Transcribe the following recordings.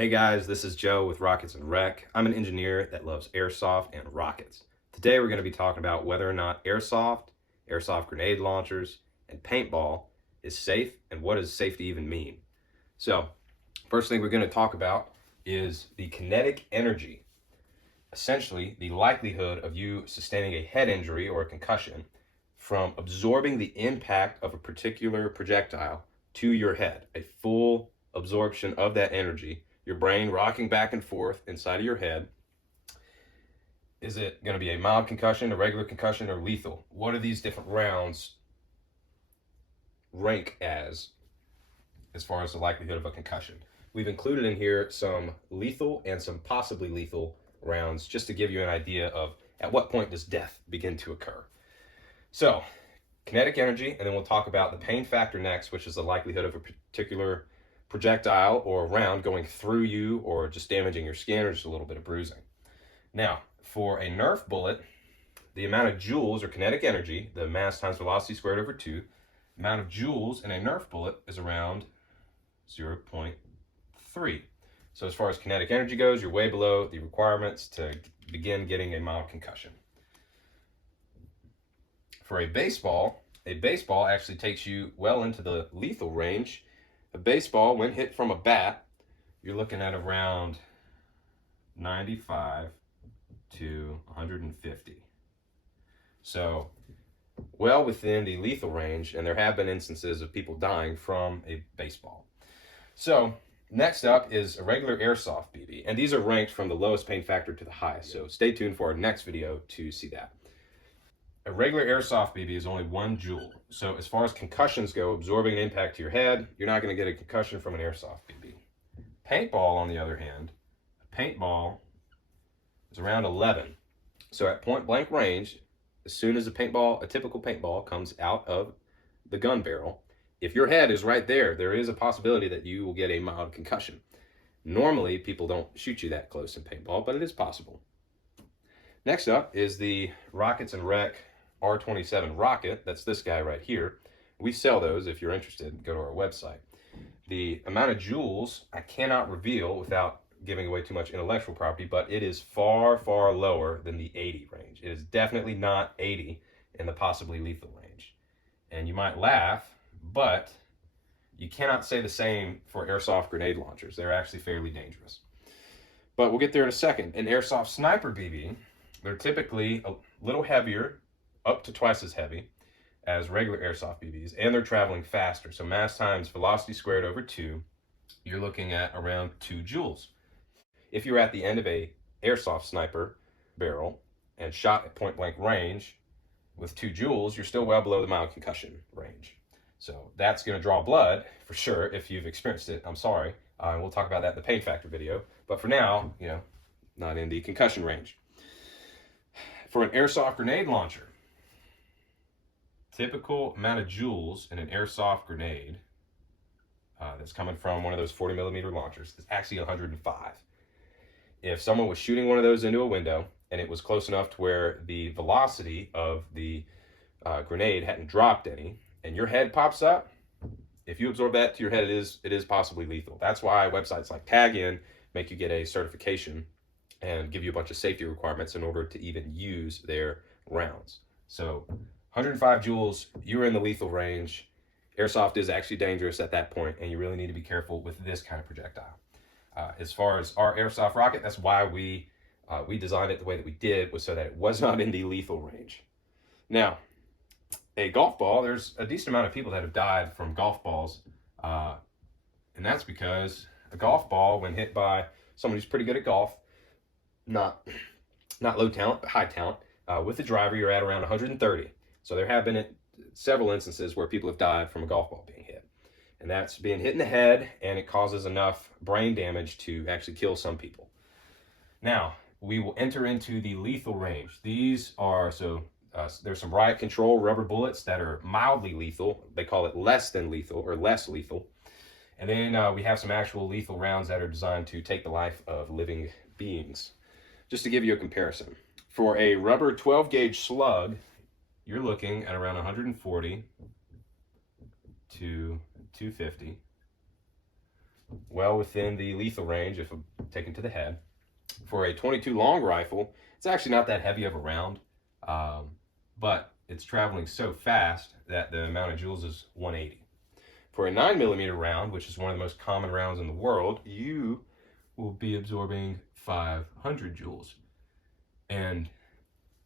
Hey guys, this is Joe with Rockets and Rec. I'm an engineer that loves airsoft and rockets. Today we're going to be talking about whether or not airsoft grenade launchers, and paintball is safe and what does safety even mean. So, first thing we're going to talk about is the kinetic energy. Essentially, the likelihood of you sustaining a head injury or a concussion from absorbing the impact of a particular projectile to your head, a full absorption of that energy, your brain rocking back and forth inside of your head. Is it going to be a mild concussion, a regular concussion, or lethal? What do these different rounds rank as far as the likelihood of a concussion? We've included in here some lethal and some possibly lethal rounds just to give you an idea of at what point does death begin to occur. So, kinetic energy, and then we'll talk about the pain factor next, which is the likelihood of a particular projectile or round going through you or just damaging your skin or just a little bit of bruising. Now, for a Nerf bullet, the amount of joules or kinetic energy, the mass times velocity squared over 2, amount of joules in a Nerf bullet is around 0.3. So as far as kinetic energy goes, you're way below the requirements to begin getting a mild concussion. For a baseball actually takes you well into the lethal range. A baseball, when hit from a bat, you're looking at around 95 to 150. So, well within the lethal range, and there have been instances of people dying from a baseball. So, next up is a regular airsoft BB, and these are ranked from the lowest pain factor to the highest. So, stay tuned for our next video to see that. A regular airsoft BB is only 1 joule. So as far as concussions go, absorbing an impact to your head, you're not going to get a concussion from an airsoft BB. Paintball, on the other hand, a paintball is around 11. So at point blank range, as soon as a typical paintball comes out of the gun barrel, if your head is right there, there is a possibility that you will get a mild concussion. Normally, people don't shoot you that close in paintball, but it is possible. Next up is the Rockets and Rec R27 rocket. That's this guy right here. We sell those. If you're interested, go to our website. The amount of joules I cannot reveal without giving away too much intellectual property, but it is far, far lower than the 80 range. It is definitely not 80 in the possibly lethal range. And you might laugh, but you cannot say the same for airsoft grenade launchers. They're actually fairly dangerous. But we'll get there in a second. An airsoft sniper BB, they're typically a little heavier, up to twice as heavy as regular airsoft BBs, and they're traveling faster. So mass times velocity squared over 2, you're looking at around 2 joules. If you're at the end of a airsoft sniper barrel and shot at point blank range with 2 joules, you're still well below the mild concussion range. So that's going to draw blood for sure if you've experienced it. I'm sorry. We'll talk about that in the pain factor video. But for now, not in the concussion range. For an airsoft grenade launcher, typical amount of joules in an airsoft grenade that's coming from one of those 40 millimeter launchers is actually 105. If someone was shooting one of those into a window and it was close enough to where the velocity of the grenade hadn't dropped any, and your head pops up, if you absorb that to your head, it is possibly lethal. That's why websites like Tag In make you get a certification and give you a bunch of safety requirements in order to even use their rounds. So 105 joules, you're in the lethal range. Airsoft is actually dangerous at that point, and you really need to be careful with this kind of projectile. As far as our airsoft rocket, that's why we designed it the way that we did, was so that it was not in the lethal range. Now, a golf ball, there's a decent amount of people that have died from golf balls, and that's because a golf ball, when hit by someone who's pretty good at golf, not low talent, but high talent, with the driver, you're at around 130. So there have been several instances where people have died from a golf ball being hit. And that's being hit in the head, and it causes enough brain damage to actually kill some people. Now, we will enter into the lethal range. These are, there's some riot control rubber bullets that are mildly lethal. They call it less than lethal or less lethal. And then we have some actual lethal rounds that are designed to take the life of living beings. Just to give you a comparison, for a rubber 12 gauge slug, you're looking at around 140 to 250. well within the lethal range if I'm taken to the head. For a 22 long rifle, it's actually not that heavy of a round, but it's traveling so fast that the amount of joules is 180. For a 9mm round, which is one of the most common rounds in the world, you will be absorbing 500 joules. And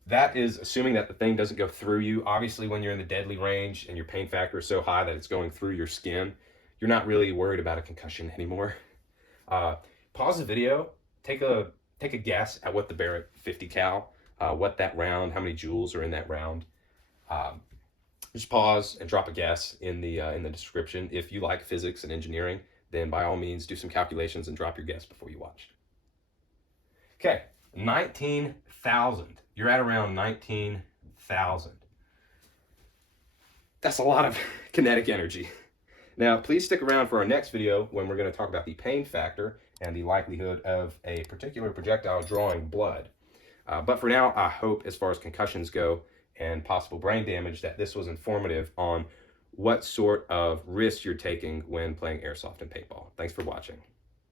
that is assuming that the thing doesn't go through you. Obviously, when you're in the deadly range and your pain factor is so high that it's going through your skin, you're not really worried about a concussion anymore. Pause the video, take a guess at what the Barrett 50 cal, what that round, how many joules are in that round. Just pause and drop a guess in the description. If you like physics and engineering, then by all means do some calculations and drop your guess before you watch. Okay, 19,000. You're at around 19,000. That's a lot of kinetic energy. Now, please stick around for our next video when we're going to talk about the pain factor and the likelihood of a particular projectile drawing blood. But for now, I hope, as far as concussions go and possible brain damage, that this was informative on what sort of risks you're taking when playing airsoft and paintball. Thanks for watching.